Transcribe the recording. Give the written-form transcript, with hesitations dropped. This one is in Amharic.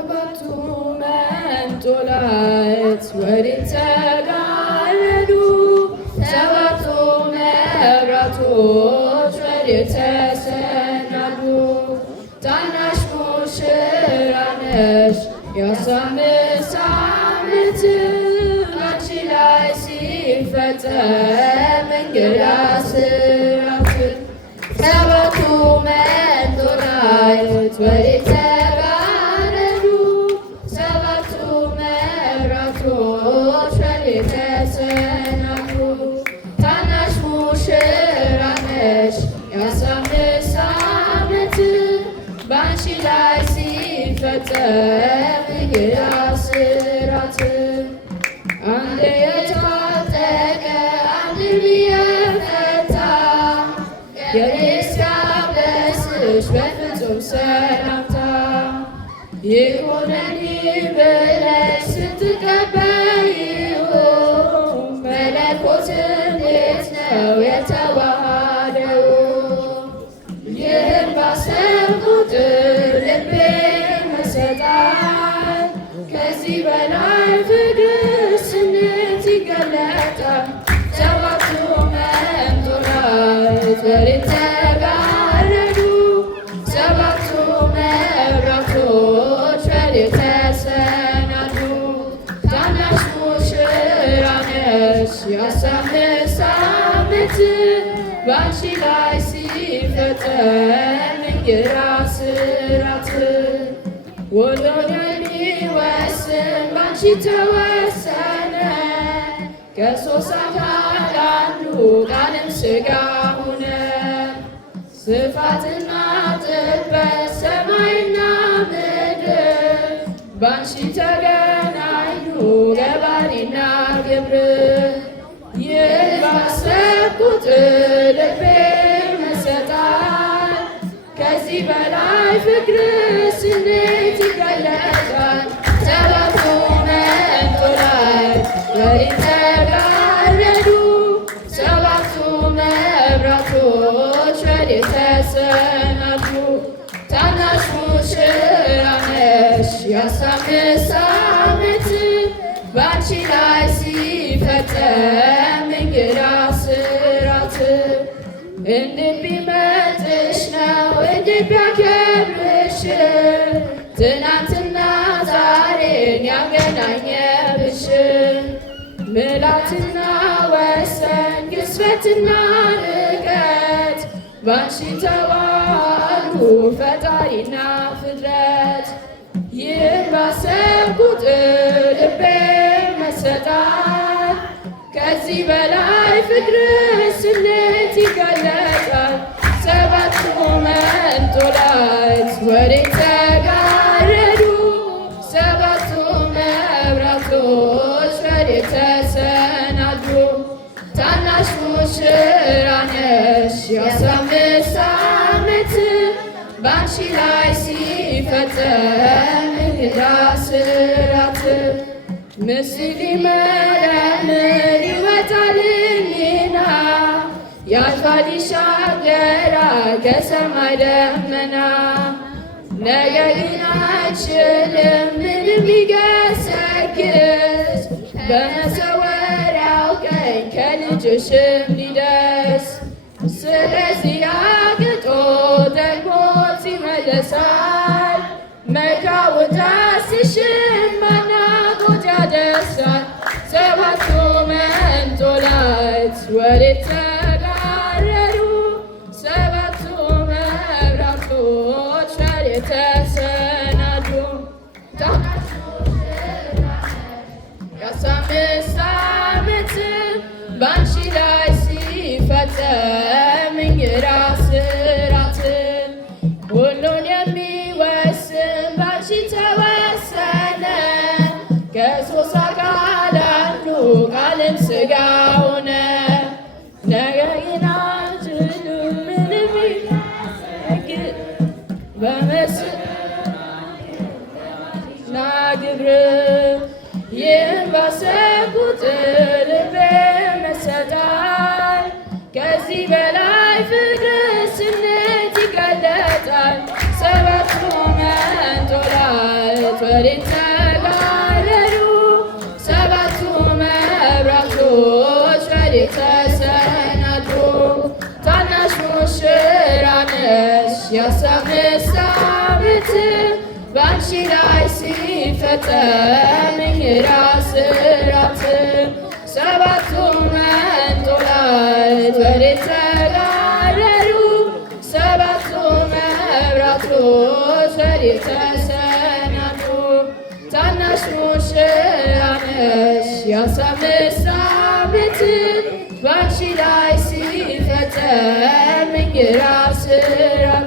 ሰባቱ መንጦላዕት ወዴት ተጋረዱ? ሰባቱ መብራቶች ወዴት ተሰናዱ? ታናሽ ሙሽራ ነሽ የ15 ዓመት አንቺ ላይ ሲፈጸም እንግዳ ስራት። ሰባቱ መንጦላዕት ወዴት ተጋረዱ? ሰባቱ መብራቶች ወዴት ተሰናዱ? ታናሽ ሙሽራ ነሽ የ15 ዓመት በአንቺ ላይ ሲፈጸም እንግዳ ስራት። አንድ የታጠቀ አንድ የፈታ የሚያስቀድስሽ በፍጹም ሰላምታ ይሁነኒ ብለሽ ስትቀበይው መለኮት እንዴት ነው የተዋሃደው? ይህን ባሰብኩ ቁጥር ልቤ መሰጣል። ከዚህ በላይ ፍቅርሽ እንዴት ይገለጣል? ሰባቱ መንጦላዕት ወዴት ተጋረዱ? ሰባቱ መብራቶች ወዴት ተሰናዱ? ታናሽ ሙሽራ ነሽ የ15 ዓመት በአንቺ ላይ ሲፈጸም እንግዳ ስራት። ሁሉን የሚወስን ባንቺ ተወሰነ። ከሦስት አካል አንዱ ቃልም ሥጋ ሆነ። ስፋትና ጥበት ሰማይና ምድር ባንቺ ተገናኙ ገባሪና ግብር። ይህን ባሰብኩ ቁጥር ልቤ መሰጣል። ከዚህ በላይ ፍቅርሽ እንዴት ይገለጣል? ሰባቱ መንጦላዕት ወዴት ተጋረዱ? ሰባቱ መብራቶች ወዴት ተሰናዱ? ታናሽ ሙሽራ ነሽ የ15 ዓመት በአንቺ ላይ ሲፈጸም እንግዳ ስራት። እንዴት ቢመጥሽ ነው እንዴት ቢያከብርሽ ትናንትና ዛሬን ያገናኘብሽ? ምልዓትና ወሰን ግዝፈትና ርቀት ባንቺ ተዋሃዱ ፈጣሪና ፍጥረት። ይህን ባሰብኩ ቁጥር ልቤ መሰጣል። ከዚህ በላይ ፍቅርሽ እንዴት ይገለጣል? ሰባቱ መንጦላዕት ወዴት ተጋረዱ? ሰባቱ መብራቶች ወዴት ተሰናዱ? ታናሽ ሙሽራ ነሽ የ15 ዓመት በአንቺ ላይ ሲፈጸም እንግዳ ስራት። ምስል ይመረምር ይወጣልኝና ያልፋል ይሻገራል ከሰማይ ደመና። ነገር ግን አይችልም ምንም ሊገሰግስ በመሰወሪያው ቀኝ ከልጅሽም ሊደርስ። ስለዚህ አግጦ ደግሞ ይመለሳል። መልካሙ ዳስሽን ማናቆት ያደርሳል። ሰባቱ መንጦላዕት ወዴት ተጋረዱ? ሰባቱ መብራቶች ወዴት ተሰናዱ? የ15 ዓመት በአንቺ ላይ ሲፈጸም እንግዳ ስራት። ሁሉን የሚወስን ባንቺ ተወሰነ። ከሦስት አካል አንዱ ቃልም ሥጋ ሆነ። ነገር ግን አትችሉም ምንም ቢያሰግድ በምስልና ግብር። ይህን ባሰብኩ ቁጥር ልቤ መሰጣል። ከዚህ በላይ ፍቅርሽ እንዴት ይገለጣል? ሰባቱ መንጦላዕት ወዴት ተጋረዱ? ሰባቱ መብራቶች ወዴት ተሰናዱ? ታናሽ ሙሽራ ነሽ የ15 ዓመት በአንቺ ላይ ሲፈጸም የራስ ራት። ሰባቱ መንጦላዕት ወዴት ተጋረዱ? ሰባቱ መብራቶች ወዴት ተሰናዱ? ታናሽ ሙሽራ ነሽ የ15 ዓመት በአንቺ ላይ ሲፈጸም የራስ ራት።